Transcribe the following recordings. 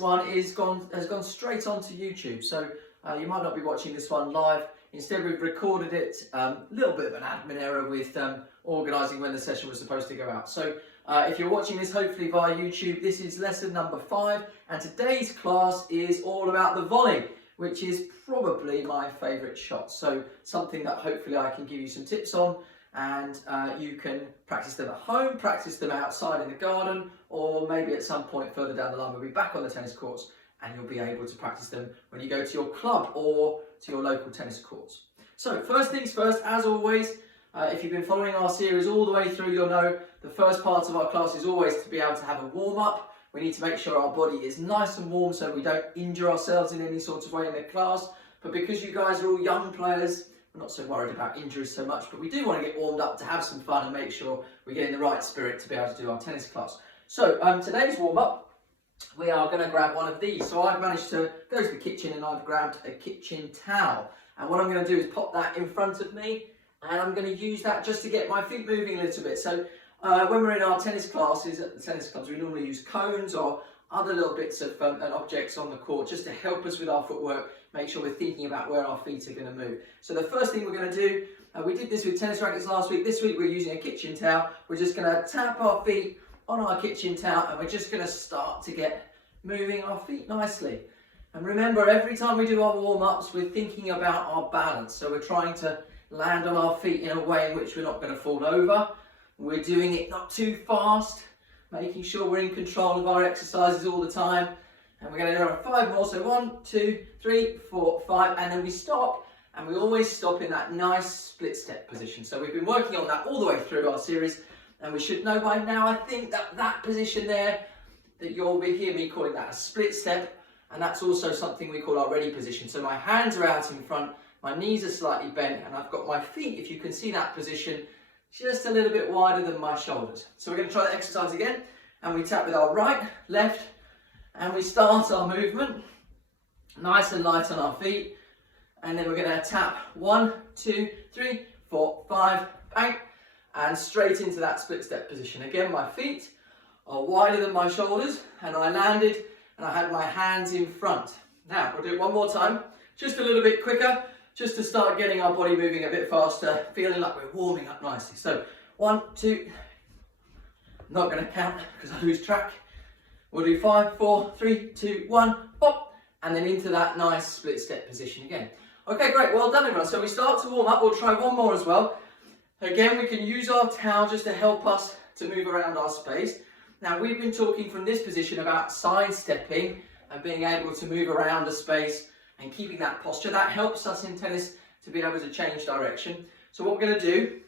One has gone straight onto YouTube, so you might not be watching this one live. Instead, we've recorded it, a little bit of an admin error with organising when the session was supposed to go out. So if you're watching this hopefully via YouTube, this is lesson number 5, and today's class is all about the volley, which is probably my favourite shot. So something that hopefully I can give you some tips on, and you can practice them at home, practice them outside in the garden, or maybe at some point further down the line we'll be back on the tennis courts and you'll be able to practice them when you go to your club or to your local tennis courts. So first things first, as always, if you've been following our series all the way through, you'll know the first part of our class is always to be able to have a warm-up. We need to make sure our body is nice and warm so we don't injure ourselves in any sort of way in the class. But because you guys are all young players, we're not so worried about injuries so much, but we do want to get warmed up to have some fun and make sure we get in the right spirit to be able to do our tennis class. So today's warm-up, we are going to grab one of these. So I've managed to go to the kitchen and I've grabbed a kitchen towel. And what I'm going to do is pop that in front of me, and I'm going to use that just to get my feet moving a little bit. So when we're in our tennis classes at the tennis clubs, we normally use cones or other little bits of objects on the court just to help us with our footwork, make sure we're thinking about where our feet are going to move. So the first thing we're going to do, we did this with tennis rackets last week. This week we're using a kitchen towel. We're just going to tap our feet on our kitchen towel and we're just going to start to get moving our feet nicely. And remember, every time we do our warm-ups, we're thinking about our balance. So we're trying to land on our feet in a way in which we're not going to fall over. We're doing it not too fast, making sure we're in control of our exercises all the time. And we're going to do 5 more. So 1, 2, 3, 4, 5, and then we stop. And we always stop in that nice split step position. So we've been working on that all the way through our series, and we should know by now, I think, that position there, that you'll hear me calling that a split step, and that's also something we call our ready position. So my hands are out in front, my knees are slightly bent, and I've got my feet, if you can see that position, just a little bit wider than my shoulders. So we're going to try that exercise again, and we tap with our right, left, and we start our movement, nice and light on our feet, and then we're going to tap 1, 2, 3, 4, 5, bang, and straight into that split step position. Again, my feet are wider than my shoulders, and I landed, and I had my hands in front. Now, we'll do it one more time, just a little bit quicker, just to start getting our body moving a bit faster, feeling like we're warming up nicely. So, 1, 2, I'm not going to count because I lose track. We'll do 5, 4, 3, 2, 1, pop, and then into that nice split step position again. Okay, great, well done everyone. So we start to warm up, we'll try one more as well. Again, we can use our towel just to help us to move around our space. Now, we've been talking from this position about sidestepping and being able to move around a space and keeping that posture. That helps us in tennis to be able to change direction. So what we're going to do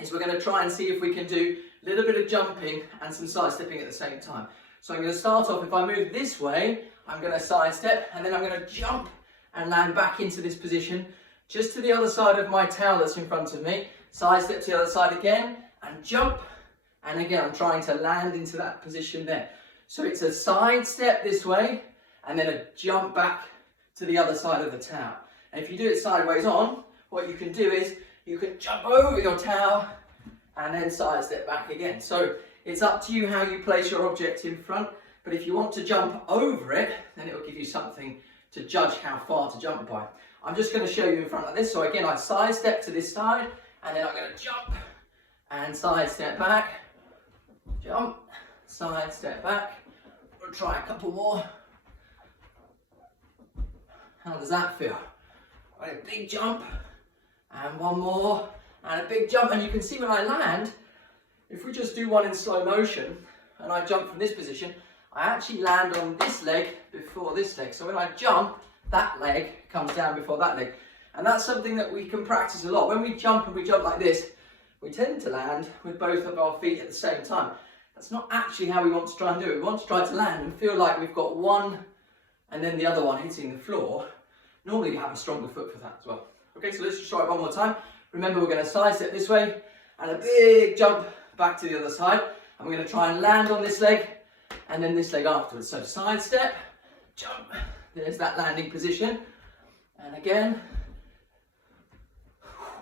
is we're going to try and see if we can do a little bit of jumping and some sidestepping at the same time. So I'm going to start off, if I move this way, I'm going to sidestep, and then I'm going to jump and land back into this position, just to the other side of my towel that's in front of me. Sidestep to the other side again, and jump, and again I'm trying to land into that position there. So it's a sidestep this way, and then a jump back to the other side of the towel. And if you do it sideways on, what you can do is you can jump over your towel and then sidestep back again. So it's up to you how you place your object in front, but if you want to jump over it, then it will give you something to judge how far to jump by. I'm just going to show you in front like this. So again, I sidestep to this side, and then I'm going to jump and sidestep back, jump, sidestep back. We'll try a couple more. How does that feel? Right, a big jump, and one more, and a big jump. And you can see when I land, if we just do one in slow motion, and I jump from this position, I actually land on this leg before this leg. So when I jump, that leg comes down before that leg. And that's something that we can practice a lot. When we jump and we jump like this, we tend to land with both of our feet at the same time. That's not actually how we want to try and do it. We want to try to land and feel like we've got one and then the other one hitting the floor. Normally you have a stronger foot for that as well. Okay, so let's just try it one more time. Remember, we're going to sidestep this way and a big jump back to the other side. And we're going to try and land on this leg and then this leg afterwards. So sidestep, jump, there's that landing position. And again,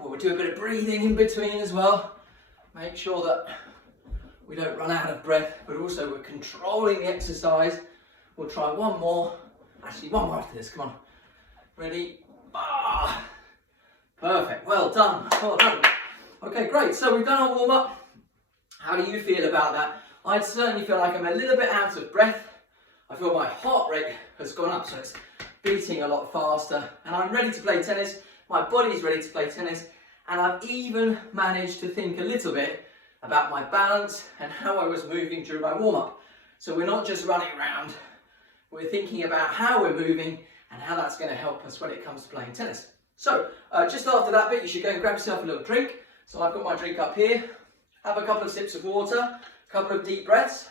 we'll do a bit of breathing in between as well. Make sure that we don't run out of breath, but also we're controlling the exercise We'll try one more. Actually, one more after this. Come on. Ready? Ah, perfect. Well done. Well done. Okay, great. So we've done our warm up. How do you feel about that? I certainly feel like I'm a little bit out of breath. I feel my heart rate has gone up, so it's beating a lot faster. And I'm ready to play tennis. My body's ready to play tennis. And I've even managed to think a little bit about my balance and how I was moving during my warm up. So we're not just running around. We're thinking about how we're moving and how that's going to help us when it comes to playing tennis. So just after that bit, you should go and grab yourself a little drink. So I've got my drink up here. Have a couple of sips of water, a couple of deep breaths.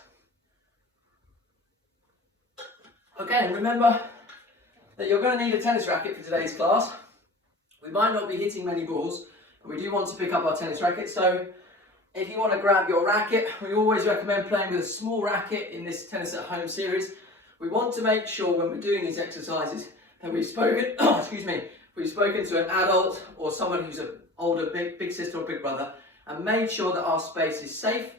Okay, and remember that you're going to need a tennis racket for today's class. We might not be hitting many balls, but we do want to pick up our tennis racket. So if you want to grab your racket, we always recommend playing with a small racket in this tennis at home series. We want to make sure when we're doing these exercises that we've spoken, we've spoken to an adult or someone who's an older, big sister or big brother, and made sure that our space is safe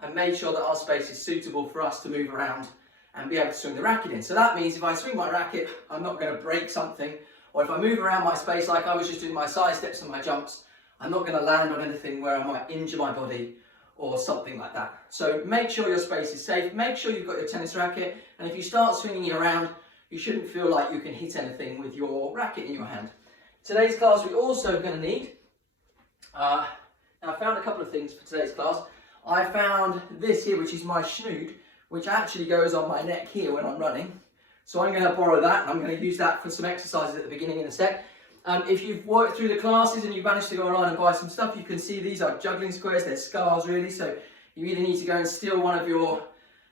and made sure that our space is suitable for us to move around and be able to swing the racket in. So that means if I swing my racket, I'm not going to break something, or if I move around my space like I was just doing my side steps and my jumps, I'm not going to land on anything where I might injure my body or something like that. So make sure your space is safe, make sure you've got your tennis racket, and if you start swinging it around, you shouldn't feel like you can hit anything with your racket in your hand. Today's class we're also going to need, I found a couple of things for today's class. I found this here, which is my snood, which actually goes on my neck here when I'm running. So I'm going to borrow that, and I'm going to use that for some exercises at the beginning in a sec. If you've worked through the classes and you've managed to go online and buy some stuff, you can see these are juggling squares, they're scarves really, so you either need to go and steal one of your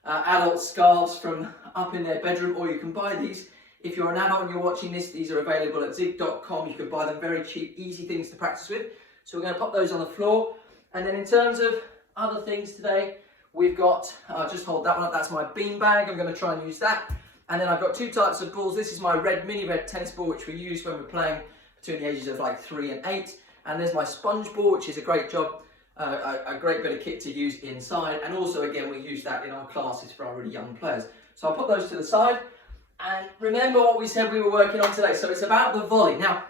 adult scarves from up in their bedroom, or you can buy these. If you're an adult and you're watching this, these are available at zig.com, you can buy them very cheap, easy things to practice with. So we're going to pop those on the floor, and then in terms of other things today, we've got, just hold that one up, that's my bean bag, I'm going to try and use that. And then I've got two types of balls. This is my mini red tennis ball, which we use when we're playing between the ages of like 3 and 8. And there's my sponge ball, which is a great job, a great bit of kit to use inside. And also, again, we use that in our classes for our really young players. So I'll put those to the side. And remember what we said we were working on today. So it's about the volley. Now,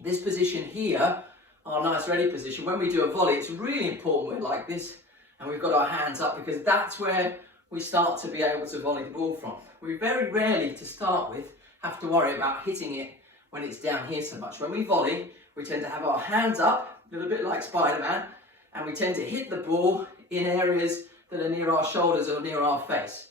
this position here, our nice ready position, when we do a volley, it's really important we're like this and we've got our hands up, because that's where we start to be able to volley the ball from. We very rarely, to start with, have to worry about hitting it when it's down here so much. When we volley, we tend to have our hands up, a little bit like Spider-Man, and we tend to hit the ball in areas that are near our shoulders or near our face.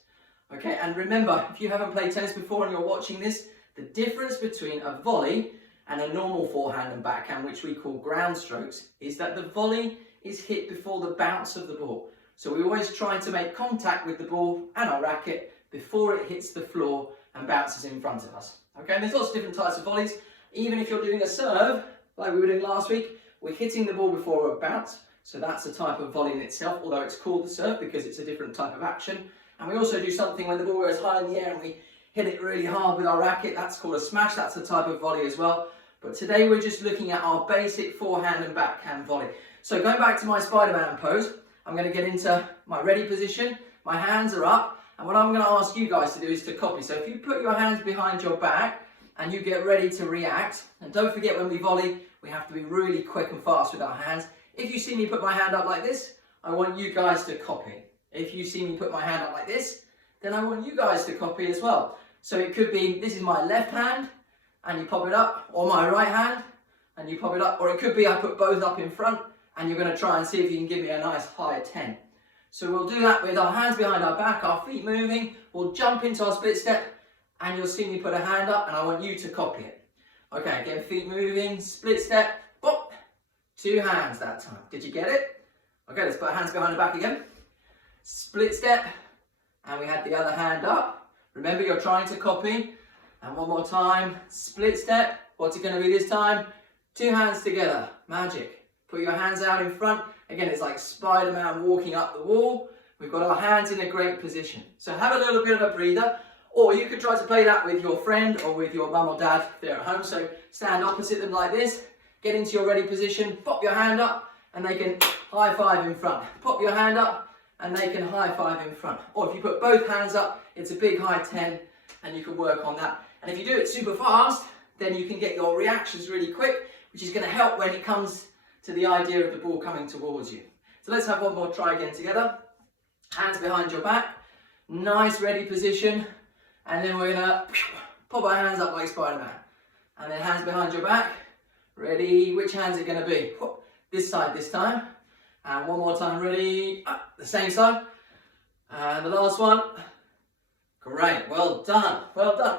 Okay, and remember, if you haven't played tennis before and you're watching this, the difference between a volley and a normal forehand and backhand, which we call ground strokes, is that the volley is hit before the bounce of the ball. So we always try to make contact with the ball and our racket before it hits the floor and bounces in front of us. Okay, and there's lots of different types of volleys. Even if you're doing a serve, like we were doing last week, we're hitting the ball before a bounce. So that's a type of volley in itself, although it's called the serve because it's a different type of action. And we also do something when the ball goes high in the air and we hit it really hard with our racket. That's called a smash. That's a type of volley as well. But today we're just looking at our basic forehand and backhand volley. So going back to my Spider-Man pose, I'm going to get into my ready position. My hands are up. And what I'm going to ask you guys to do is to copy. So if you put your hands behind your back and you get ready to react, and don't forget when we volley, we have to be really quick and fast with our hands. If you see me put my hand up like this, I want you guys to copy. If you see me put my hand up like this, then I want you guys to copy as well. So it could be, this is my left hand, and you pop it up, or my right hand, and you pop it up, or it could be I put both up in front, and you're going to try and see if you can give me a nice high 10. So we'll do that with our hands behind our back, our feet moving, we'll jump into our split step, and you'll see me put a hand up, and I want you to copy it. Okay, again, feet moving, split step, boop, 2 hands that time. Did you get it? Okay, let's put our hands behind the back again. Split step, and we had the other hand up. Remember, you're trying to copy. And one more time, split step. What's it going to be this time? 2 hands together, magic. Put your hands out in front. Again, it's like Spider-Man walking up the wall. We've got our hands in a great position. So have a little bit of a breather, or you could try to play that with your friend or with your mum or dad if they're at home. So stand opposite them like this, get into your ready position, pop your hand up, and they can high five in front. Pop your hand up, and they can high five in front. Or if you put both hands up, it's a big high 10, and you can work on that. And if you do it super fast, then you can get your reactions really quick, which is going to help when it comes to the idea of the ball coming towards you. So let's have one more try again together. Hands behind your back, nice ready position, and then we're going to pop our hands up like Spider-Man. And then hands behind your back, ready, which hand's it going to be? This side this time. And one more time, ready, up, the same side. And the last one. Great, well done,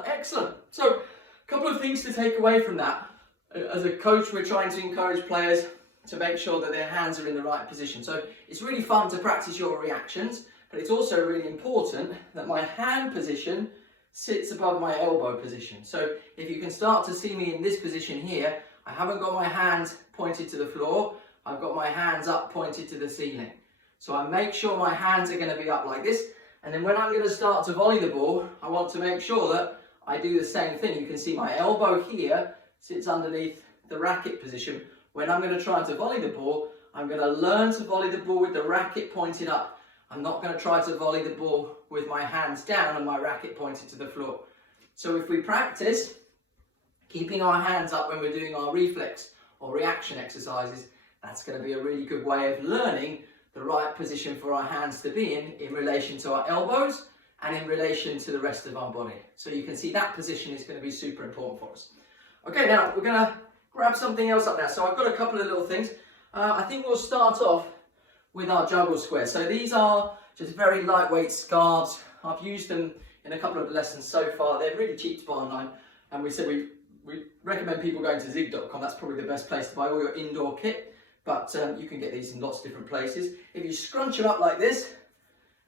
excellent. So, a couple of things to take away from that. As a coach, we're trying to encourage players to make sure that their hands are in the right position. So, it's really fun to practice your reactions, but it's also really important that my hand position sits above my elbow position. So, if you can start to see me in this position here, I haven't got my hands pointed to the floor, I've got my hands up pointed to the ceiling. So I make sure my hands are going to be up like this, and then when I'm going to start to volley the ball, I want to make sure that I do the same thing. You can see my elbow here sits underneath the racket position. When I'm going to try to volley the ball, I'm going to learn to volley the ball with the racket pointed up. I'm not going to try to volley the ball with my hands down and my racket pointed to the floor. So if we practice keeping our hands up when we're doing our reflex or reaction exercises, that's going to be a really good way of learning the right position for our hands to be in relation to our elbows and in relation to the rest of our body. So you can see that position is going to be super important for us. Okay, now we're going to grab something else up now. So I've got a couple of little things. I think we'll start off with our juggle squares. So these are just very lightweight scarves. I've used them in a couple of lessons so far. They're really cheap to buy online, and we said we recommend people going to zig.com. That's probably the best place to buy all your indoor kit. But you can get these in lots of different places. If you scrunch them up like this,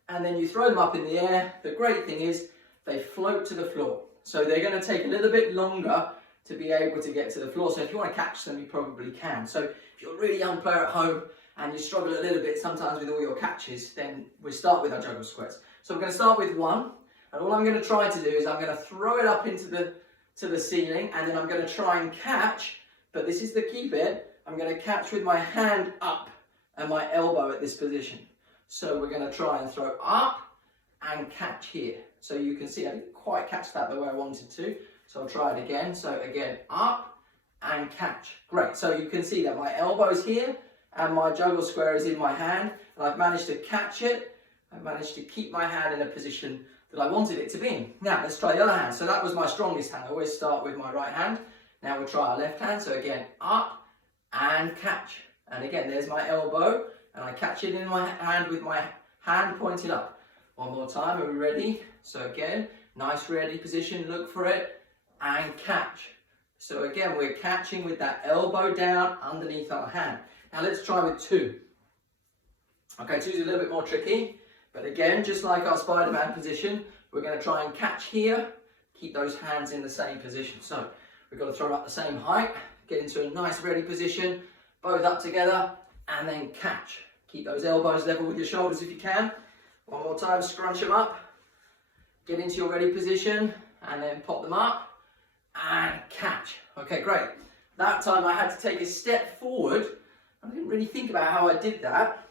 and then you throw them up in the air, the great thing is they float to the floor. So they're going to take a little bit longer to be able to get to the floor. So if you want to catch them, you probably can. So if you're a really young player at home and you struggle a little bit sometimes with all your catches, then we start with our juggle squares. So we're going to start with one, and all I'm going to try to do is I'm going to throw it up into the ceiling, and then I'm going to try and catch, but this is the key bit, I'm going to catch with my hand up and my elbow at this position. So we're going to try and throw up and catch here. So you can see I didn't quite catch that the way I wanted to. So I'll try it again. So again, up and catch. Great. So you can see that my elbow's here and my juggle square is in my hand. And I've managed to catch it. I've managed to keep my hand in a position that I wanted it to be in. Now let's try the other hand. So that was my strongest hand. I always start with my right hand. Now we'll try our left hand. So again, up and catch. And again, there's my elbow, and I catch it in my hand with my hand pointed up. One more time, are we ready? So again, nice ready position, look for it, and catch. So again, we're catching with that elbow down underneath our hand. Now let's try with two. Okay, two is a little bit more tricky, but again, just like our Spider-Man position, we're going to try and catch here, keep those hands in the same position. So we've got to throw them up the same height, get into a nice ready position, both up together, and then catch. Keep those elbows level with your shoulders if you can. One more time, scrunch them up, get into your ready position, and then pop them up, and catch. Okay, great. That time I had to take a step forward. I didn't really think about how I did that,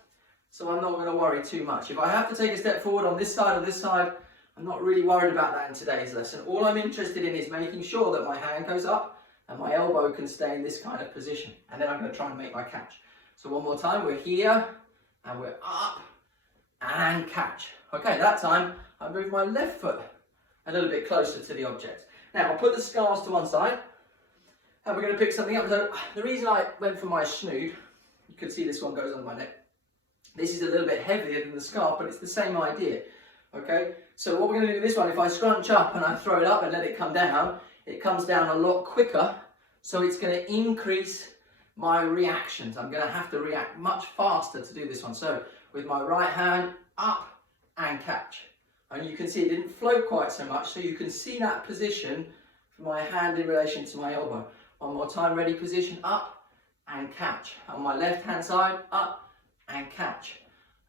so I'm not going to worry too much. If I have to take a step forward on this side or this side, I'm not really worried about that in today's lesson. All I'm interested in is making sure that my hand goes up and my elbow can stay in this kind of position. And then I'm going to try and make my catch. So one more time, we're here, and we're up, and catch. Okay, that time I move my left foot a little bit closer to the object. Now I'll put the scarves to one side, and we're going to pick something up. So the reason I went for my snood, you can see this one goes on my neck. This is a little bit heavier than the scarf, but it's the same idea. Okay, so what we're going to do with this one, if I scrunch up and I throw it up and let it come down, it comes down a lot quicker, so it's going to increase my reactions. I'm going to have to react much faster to do this one. So with my right hand, up and catch. And you can see it didn't float quite so much, so you can see that position for my hand in relation to my elbow. One more time, ready position, up and catch. On my left hand side, up and catch.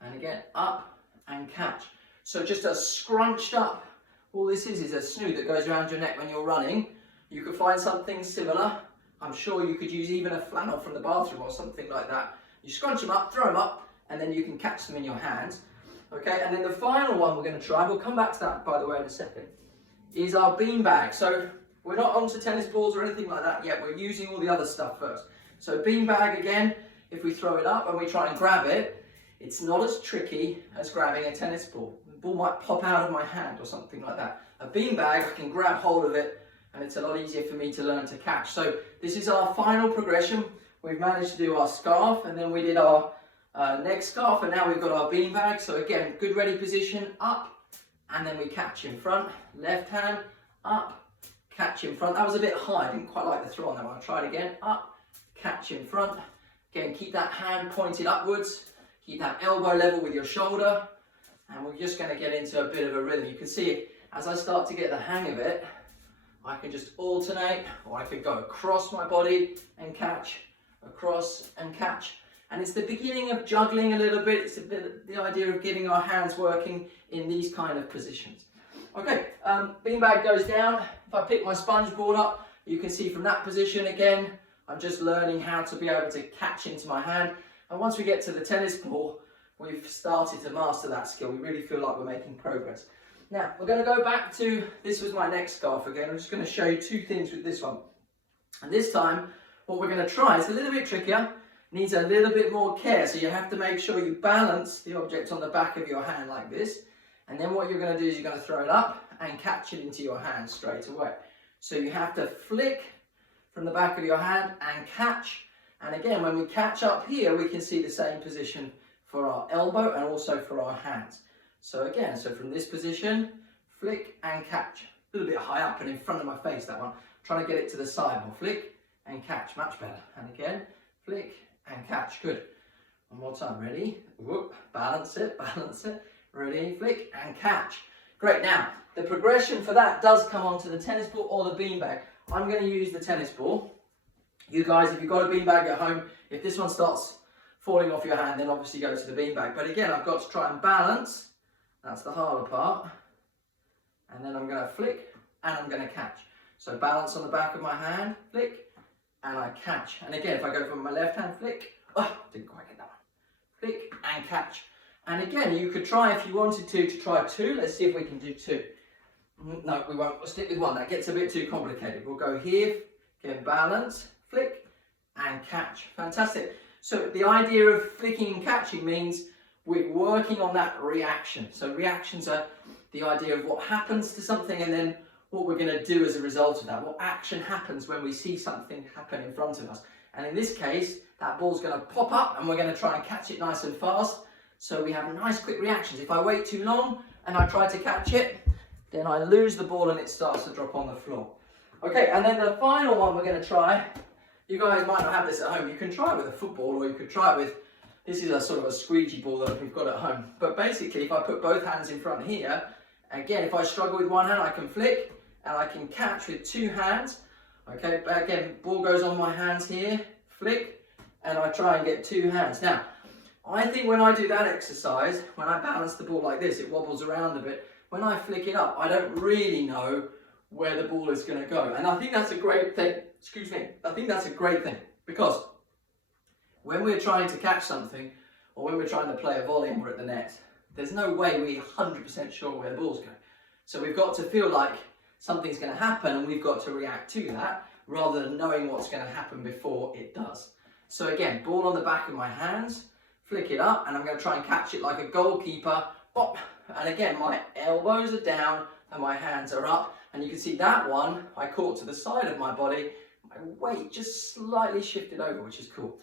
And again, up and catch. So just a scrunched up, all this is a snood that goes around your neck when you're running. You could find something similar. I'm sure you could use even a flannel from the bathroom or something like that. You scrunch them up, throw them up, and then you can catch them in your hands. Okay, and then the final one we're going to try, we'll come back to that by the way in a second, is our beanbag. So we're not onto tennis balls or anything like that yet. We're using all the other stuff first. So beanbag again, if we throw it up and we try and grab it, it's not as tricky as grabbing a tennis ball. The ball might pop out of my hand or something like that. A beanbag, I can grab hold of it and it's a lot easier for me to learn to catch. So this is our final progression. We've managed to do our scarf and then we did our next scarf and now we've got our beanbag. So again, good ready position, up, and then we catch in front, left hand, up, catch in front. That was a bit high, I didn't quite like the throw on that one. I'll try it again, up, catch in front. Again, keep that hand pointed upwards, keep that elbow level with your shoulder, and we're just going to get into a bit of a rhythm. You can see as I start to get the hang of it, I can just alternate, or I could go across my body and catch, across and catch. And it's the beginning of juggling a little bit. It's a bit the idea of getting our hands working in these kind of positions. Okay, beanbag goes down. If I pick my sponge ball up, you can see from that position again, I'm just learning how to be able to catch into my hand. And once we get to the tennis ball, we've started to master that skill. We really feel like we're making progress. Now, we're going to go back to, this was my next scarf again. I'm just going to show you two things with this one. And this time, what we're going to try is a little bit trickier, needs a little bit more care. So you have to make sure you balance the object on the back of your hand like this. And then what you're going to do is you're going to throw it up and catch it into your hand straight away. So you have to flick from the back of your hand and catch. And again, when we catch up here, we can see the same position for our elbow and also for our hands. So again, so from this position, flick and catch. A little bit high up and in front of my face, that one. I'm trying to get it to the side more. Flick and catch, much better. And again, flick and catch, good. One more time, ready? Whoop, balance it, ready, flick and catch. Great, now, the progression for that does come onto the tennis ball or the beanbag. I'm going to use the tennis ball. You guys, if you've got a beanbag at home, if this one starts falling off your hand, then obviously go to the beanbag. But again, I've got to try and balance. That's the harder part. And then I'm going to flick and I'm going to catch. So balance on the back of my hand, flick, and I catch. And again, if I go from my left hand, flick, oh, didn't quite get that one. Flick and catch. And again, you could try, if you wanted to try two. Let's see if we can do two. No, we won't. We'll stick with one. That gets a bit too complicated. We'll go here, again, balance, flick, and catch. Fantastic. So the idea of flicking and catching means we're working on that reaction. So reactions are the idea of what happens to something and then what we're going to do as a result of that. What action happens when we see something happen in front of us. And in this case, that ball's going to pop up and we're going to try and catch it nice and fast. So we have nice quick reactions. If I wait too long and I try to catch it, then I lose the ball and it starts to drop on the floor. Okay, and then the final one we're going to try, you guys might not have this at home. You can try it with a football or you could try it with, this is a sort of a squeegee ball that we've got at home. But basically, if I put both hands in front here, again, if I struggle with one hand, I can flick and I can catch with two hands. Okay, but again, ball goes on my hands here, flick, and I try and get two hands. Now, I think when I do that exercise, when I balance the ball like this, it wobbles around a bit. When I flick it up, I don't really know where the ball is going to go. And I think that's a great thing. Excuse me. I think that's a great thing because when we're trying to catch something or when we're trying to play a volley and we're at the net, there's no way we're 100% sure where the ball's going. So we've got to feel like something's going to happen and we've got to react to that rather than knowing what's going to happen before it does. So again, ball on the back of my hands, flick it up, and I'm going to try and catch it like a goalkeeper. Pop. And again, my elbows are down and my hands are up. And you can see that one, I caught to the side of my body. My weight just slightly shifted over, which is cool.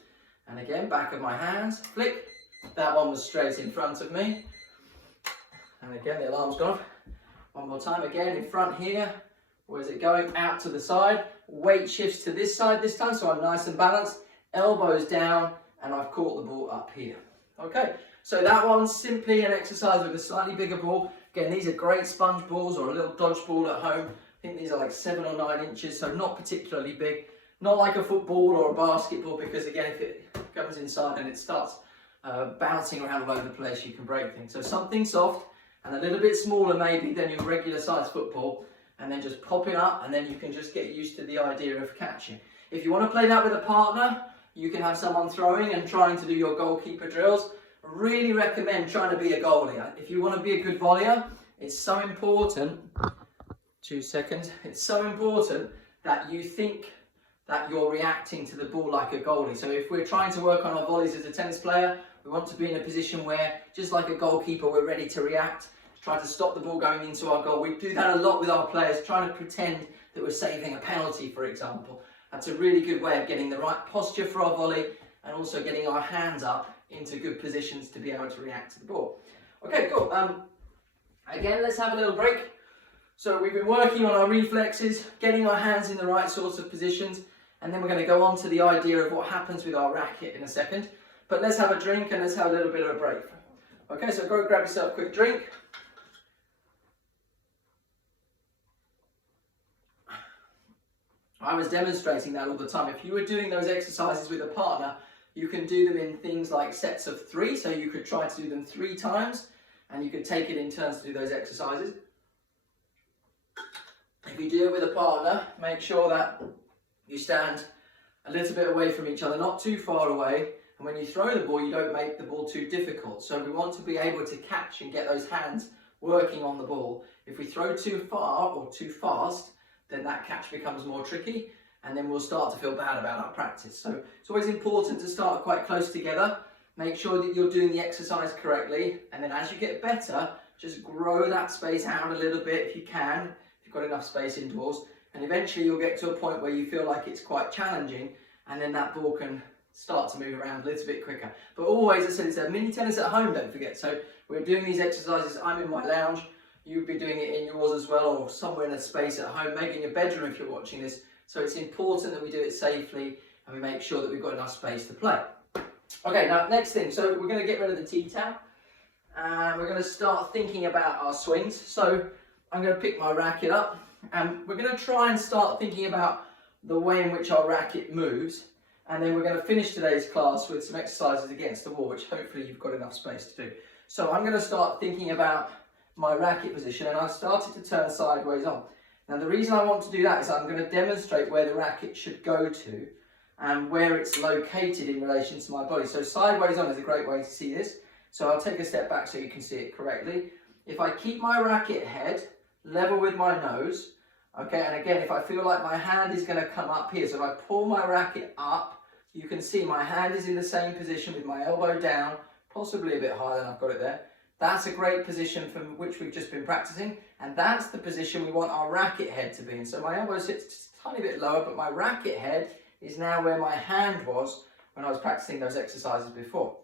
And again, back of my hands, flick. That one was straight in front of me. And again, the alarm's gone off. One more time, again, in front here. Where's it going? Out to the side. Weight shifts to this side this time, so I'm nice and balanced. Elbows down, and I've caught the ball up here. Okay, so that one's simply an exercise with a slightly bigger ball. Again, these are great sponge balls or a little dodge ball at home. I think these are like 7 or 9 inches, so not particularly big. Not like a football or a basketball, because again, if it comes inside and it starts bouncing around all over the place, you can break things. So something soft and a little bit smaller maybe than your regular size football, and then just pop it up, and then you can just get used to the idea of catching. If you want to play that with a partner, you can have someone throwing and trying to do your goalkeeper drills. I really recommend trying to be a goalie. If you want to be a good volleyer, it's so important 2 seconds. It's so important that you think that you're reacting to the ball like a goalie. So if we're trying to work on our volleys as a tennis player, we want to be in a position where, just like a goalkeeper, we're ready to react, try to stop the ball going into our goal. We do that a lot with our players, trying to pretend that we're saving a penalty, for example. That's a really good way of getting the right posture for our volley and also getting our hands up into good positions to be able to react to the ball. Okay, cool. Again, let's have a little break. So we've been working on our reflexes, getting our hands in the right sorts of positions, and then we're going to go on to the idea of what happens with our racket in a second. But let's have a drink and let's have a little bit of a break. Okay, so go grab yourself a quick drink. I was demonstrating that all the time. If you were doing those exercises with a partner, you can do them in things like sets of 3. So you could try to do them 3 times and you could take it in turns to do those exercises. If you do it with a partner, make sure that you stand a little bit away from each other, not too far away. And when you throw the ball, you don't make the ball too difficult. So we want to be able to catch and get those hands working on the ball. If we throw too far or too fast, then that catch becomes more tricky and then we'll start to feel bad about our practice. So it's always important to start quite close together. Make sure that you're doing the exercise correctly. And then as you get better, just grow that space out a little bit if you can, if you've got enough space indoors. And eventually you'll get to a point where you feel like it's quite challenging and then that ball can start to move around a little bit quicker. But always, as I said, it's a mini tennis at home, don't forget. So we're doing these exercises. I'm in my lounge. You'd be doing it in yours as well, or somewhere in a space at home, maybe in your bedroom if you're watching this. So it's important that we do it safely and we make sure that we've got enough space to play. Okay, now next thing. So we're going to get rid of the tea towel and we're going to start thinking about our swings. So I'm going to pick my racket up and we're going to try and start thinking about the way in which our racket moves. And then we're going to finish today's class with some exercises against the wall, which hopefully you've got enough space to do. So I'm going to start thinking about my racket position and I've started to turn sideways on. Now the reason I want to do that is I'm going to demonstrate where the racket should go to and where it's located in relation to my body. So sideways on is a great way to see this. So I'll take a step back so you can see it correctly. If I keep my racket head level with my nose, okay, and again if I feel like my hand is going to come up here, so if I pull my racket up, you can see my hand is in the same position with my elbow down, possibly a bit higher than I've got it there. That's a great position from which we've just been practicing, and that's the position we want our racket head to be in. So my elbow sits just a tiny bit lower, but my racket head is now where my hand was when I was practicing those exercises before.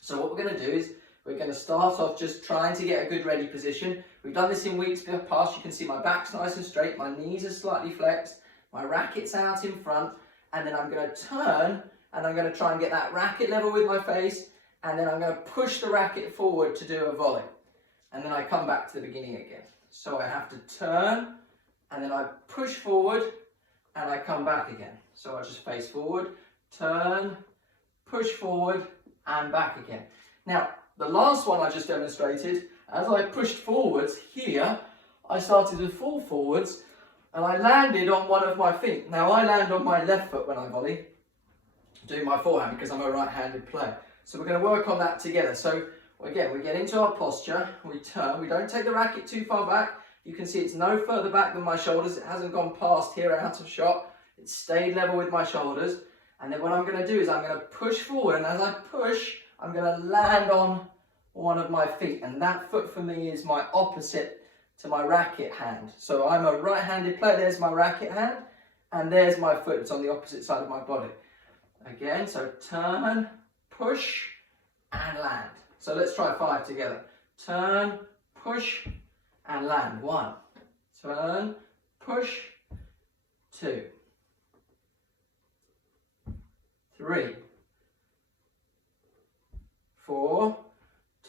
So what we're going to do is we're going to start off just trying to get a good ready position. We've done this in weeks past. You can see my back's nice and straight, my knees are slightly flexed, my racket's out in front, and then I'm going to turn and I'm going to try and get that racket level with my face. And then I'm going to push the racket forward to do a volley. And then I come back to the beginning again. So I have to turn, and then I push forward, and I come back again. So I just face forward, turn, push forward, and back again. Now, the last one I just demonstrated, as I pushed forwards here, I started to fall forwards, and I landed on one of my feet. Now, I land on my left foot when I volley, doing my forehand because I'm a right-handed player. So we're going to work on that together. So again, we get into our posture, we turn, we don't take the racket too far back. You can see it's no further back than my shoulders. It hasn't gone past here out of shot. It's stayed level with my shoulders. And then what I'm going to do is I'm going to push forward. And as I push, I'm going to land on one of my feet. And that foot for me is my opposite to my racket hand. So I'm a right-handed player. There's my racket hand. And there's my foot. It's on the opposite side of my body. Again, so turn, push, and land. So let's try 5 together. Turn, push, and land. 1. Turn, push, 2. 3. 4.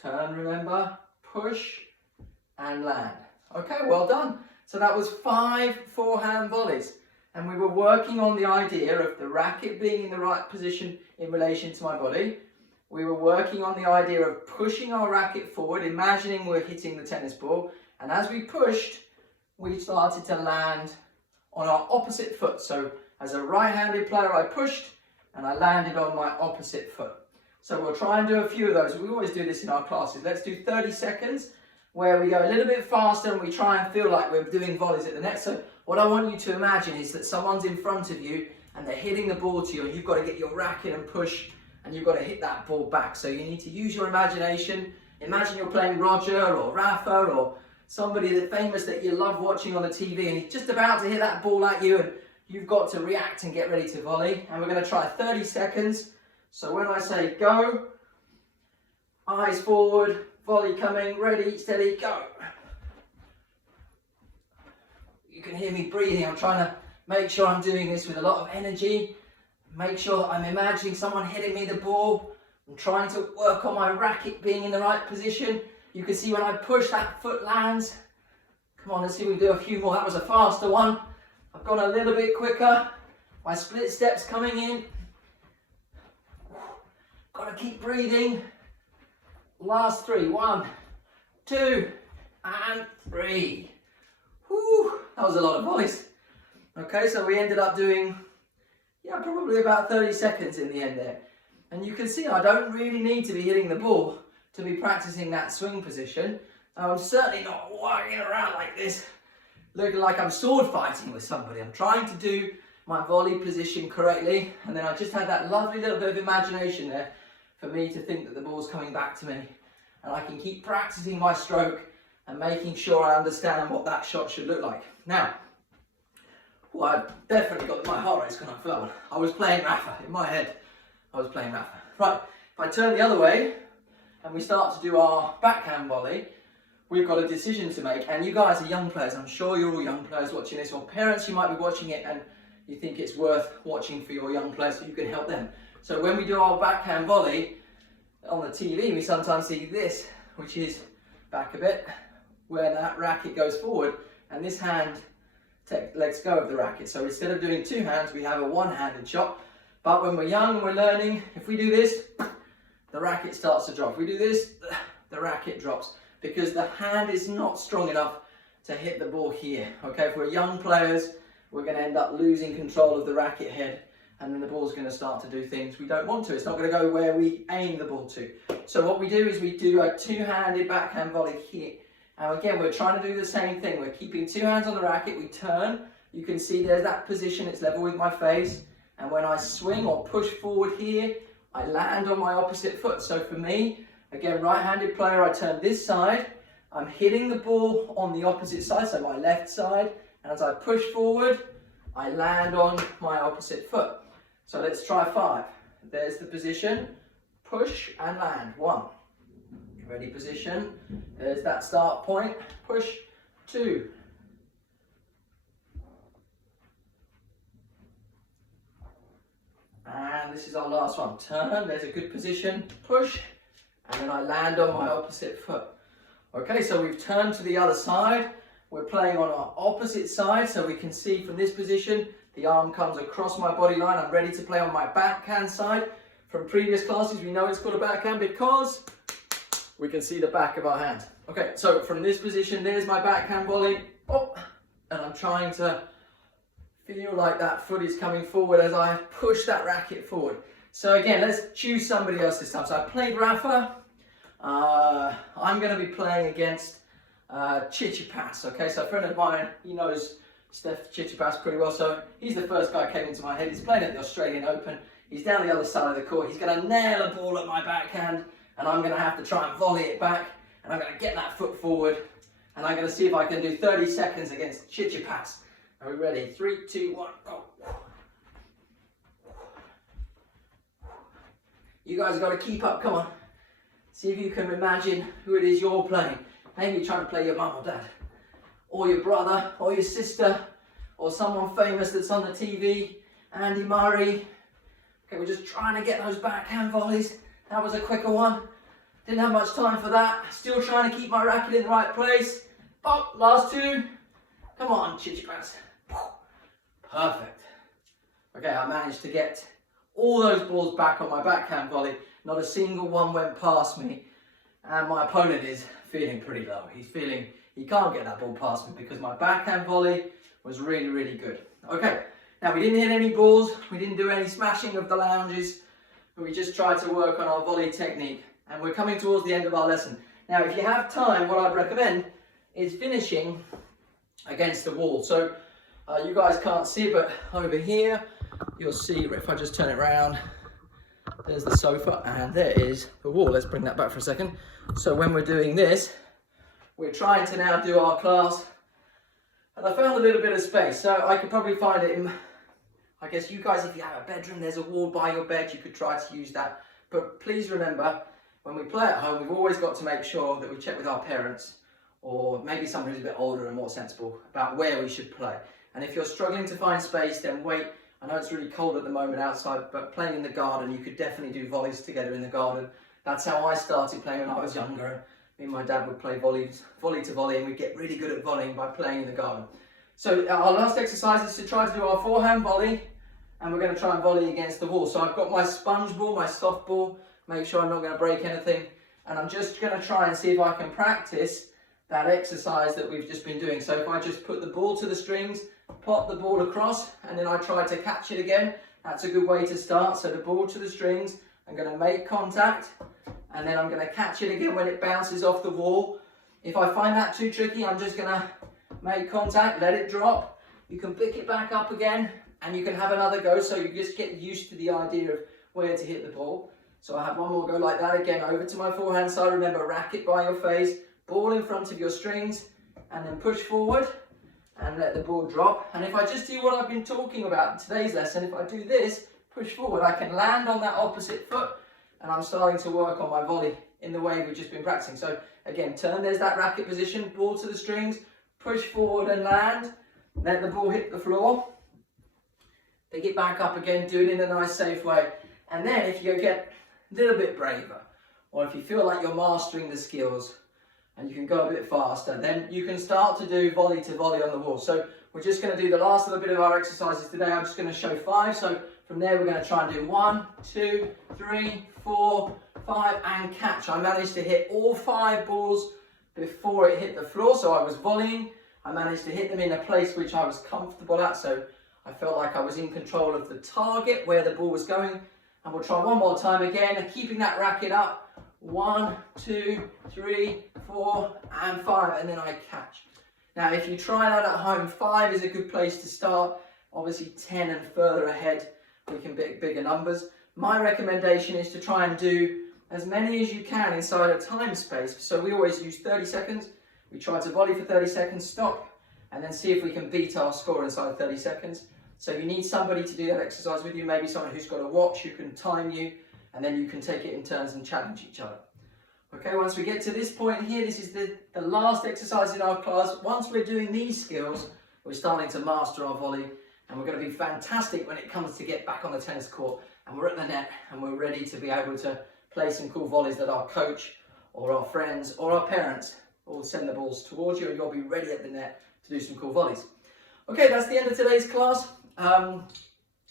Turn, remember, push, and land. Okay, well done. So that was 5 forehand volleys. And we were working on the idea of the racket being in the right position in relation to my body. We were working on the idea of pushing our racket forward, imagining we're hitting the tennis ball. And as we pushed, we started to land on our opposite foot. So as a right-handed player, I pushed and I landed on my opposite foot. So we'll try and do a few of those. We always do this in our classes. Let's do 30 seconds where we go a little bit faster and we try and feel like we're doing volleys at the net. So what I want you to imagine is that someone's in front of you and they're hitting the ball to you, and you've got to get your racket and push, and you've got to hit that ball back. So you need to use your imagination. Imagine you're playing Roger or Rafa or somebody that's famous that you love watching on the TV, and he's just about to hit that ball at you, and you've got to react and get ready to volley. And we're going to try 30 seconds. So when I say go, eyes forward, volley coming, ready, steady, go. You can hear me breathing. I'm trying to make sure I'm doing this with a lot of energy. Make sure that I'm imagining someone hitting me the ball. I'm trying to work on my racket being in the right position. You can see when I push, that foot lands. Come on, let's see if we can do a few more. That was a faster one. I've gone a little bit quicker. My split steps coming in. Got to keep breathing. Last 3. 1, 2, and 3. Whew, that was a lot of volleys. Okay, so we ended up doing, probably about 30 seconds in the end there. And you can see I don't really need to be hitting the ball to be practicing that swing position. I'm certainly not walking around like this, looking like I'm sword fighting with somebody. I'm trying to do my volley position correctly, and then I just had that lovely little bit of imagination there for me to think that the ball's coming back to me. And I can keep practicing my stroke and making sure I understand what that shot should look like. Now, I definitely got my heart rate's gone up for that one. I was playing Rafa in my head. I was playing Rafa. Right, if I turn the other way and we start to do our backhand volley, we've got a decision to make. And you guys are young players. I'm sure you're all young players watching this. Or parents, you might be watching it and you think it's worth watching for your young players so you can help them. So when we do our backhand volley on the TV, we sometimes see this, which is back a bit, where that racket goes forward and this hand lets go of the racket. So instead of doing two hands, we have a one-handed shot. But when we're young and we're learning, if we do this, the racket starts to drop. If we do this, the racket drops because the hand is not strong enough to hit the ball here. Okay, if we're young players, we're going to end up losing control of the racket head, and then the ball's going to start to do things we don't want to. It's not going to go where we aim the ball to. So what we do is we do a two-handed backhand volley here. And again, we're trying to do the same thing. We're keeping two hands on the racket, we turn. You can see there's that position, it's level with my face. And when I swing or push forward here, I land on my opposite foot. So for me, again, right-handed player, I turn this side. I'm hitting the ball on the opposite side, so my left side. And as I push forward, I land on my opposite foot. So let's try 5. There's the position, push and land. 1. Ready position. There's that start point. Push. 2. And this is our last one. Turn. There's a good position. Push. And then I land on my opposite foot. Okay, so we've turned to the other side. We're playing on our opposite side, so we can see from this position, the arm comes across my body line. I'm ready to play on my backhand side. From previous classes, we know it's called a backhand because we can see the back of our hand. Okay, so from this position, there's my backhand volley. Oh, and I'm trying to feel like that foot is coming forward as I push that racket forward. So again, let's choose somebody else this time. So I played Rafa. I'm going to be playing against Tsitsipas. Okay, so a friend of mine, he knows Steph Tsitsipas pretty well. So he's the first guy who came into my head. He's playing at the Australian Open. He's down the other side of the court. He's going to nail a ball at my backhand, and I'm going to have to try and volley it back, and I'm going to get that foot forward, and I'm going to see if I can do 30 seconds against Tsitsipas. Are we ready? 3, 2, 1, go. You guys have got to keep up, come on. See if you can imagine who it is you're playing. Maybe you're trying to play your mum or dad, or your brother, or your sister, or someone famous that's on the TV, Andy Murray. Okay, we're just trying to get those backhand volleys. That was a quicker one. Didn't have much time for that. Still trying to keep my racket in the right place. Oh, last 2. Come on, Tsitsipas. Perfect. Okay, I managed to get all those balls back on my backhand volley. Not a single one went past me. And my opponent is feeling pretty low. He's feeling he can't get that ball past me because my backhand volley was really, really good. Okay, now we didn't hit any balls. We didn't do any smashing of the lounges. We just tried to work on our volley technique, and we're coming towards the end of our lesson. Now, if you have time, what I'd recommend is finishing against the wall. So you guys can't see, but over here, you'll see, if I just turn it around, there's the sofa and there is the wall. Let's bring that back for a second. So when we're doing this, we're trying to now do our class, and I found a little bit of space. So I could probably find it in, I guess you guys, if you have a bedroom, there's a wall by your bed, you could try to use that. But please remember, when we play at home, we've always got to make sure that we check with our parents, or maybe someone who's a bit older and more sensible, about where we should play. And if you're struggling to find space, then wait. I know it's really cold at the moment outside, but playing in the garden, you could definitely do volleys together in the garden. That's how I started playing when I was younger. Me and my dad would play volley to volley, and we'd get really good at volleying by playing in the garden. So our last exercise is to try to do our forehand volley, and we're going to try and volley against the wall. So I've got my sponge ball, my soft ball, make sure I'm not going to break anything, and I'm just going to try and see if I can practice that exercise that we've just been doing. So if I just put the ball to the strings, pop the ball across, and then I try to catch it again, that's a good way to start. So the ball to the strings, I'm going to make contact, and then I'm going to catch it again when it bounces off the wall. If I find that too tricky, I'm just going to make contact, let it drop. You can pick it back up again, and you can have another go, so you just get used to the idea of where to hit the ball. So I have one more go like that, again over to my forehand side. Remember, racket by your face, ball in front of your strings, and then push forward and let the ball drop. And if I just do what I've been talking about in today's lesson, if I do this, push forward, I can land on that opposite foot, and I'm starting to work on my volley in the way we've just been practicing. So again, turn, there's that racket position, ball to the strings, push forward and land, let the ball hit the floor, pick it back up again, do it in a nice safe way. And then if you get a little bit braver, or if you feel like you're mastering the skills and you can go a bit faster, then you can start to do volley to volley on the wall. So we're just going to do the last little bit of our exercises today. I'm just going to show 5. So from there we're going to try and do 1, 2, 3, 4, 5 and catch. I managed to hit all 5 balls before it hit the floor, so I was volleying. I managed to hit them in a place which I was comfortable at, so I felt like I was in control of the target, where the ball was going. And we'll try one more time again, keeping that racket up. 1, 2, 3, 4 and 5, and then I catch. Now if you try that at home, 5 is a good place to start. Obviously 10 and further ahead, we can pick bigger numbers. My recommendation is to try and do as many as you can inside a time space. So we always use 30 seconds. We try to volley for 30 seconds, stop, and then see if we can beat our score inside 30 seconds. So you need somebody to do that exercise with you, maybe someone who's got a watch who can time you, and then you can take it in turns and challenge each other. Okay, once we get to this point here, this is the last exercise in our class. Once we're doing these skills, we're starting to master our volley, and we're going to be fantastic when it comes to get back on the tennis court, and we're at the net, and we're ready to be able to play some cool volleys that our coach or our friends or our parents will send the balls towards you, and you'll be ready at the net to do some cool volleys. Okay, that's the end of today's class.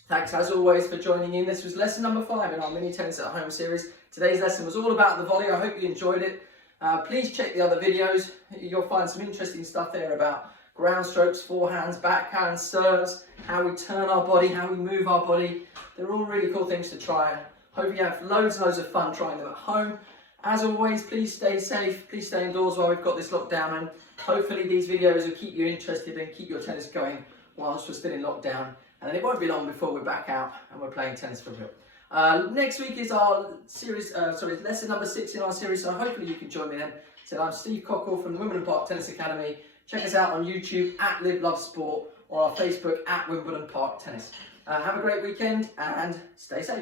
Thanks as always for joining in. This was lesson number 5 in our mini tennis at home series. Today's lesson was all about the volley. I hope you enjoyed it. Please check the other videos. You'll find some interesting stuff there about ground strokes, forehands, backhands, serves, how we turn our body, how we move our body. They're all really cool things to try. Hope you have loads and loads of fun trying them at home. As always, please stay safe, please stay indoors while we've got this lockdown, and hopefully these videos will keep you interested and keep your tennis going whilst we're still in lockdown. And then it won't be long before we're back out and we're playing tennis for real. Next week is our series, lesson number 6 in our series, so hopefully you can join me then. So I'm Steve Cockell from the Wimbledon Park Tennis Academy. Check us out on YouTube at Live Love Sport, or our Facebook at Wimbledon Park Tennis. Have a great weekend and stay safe.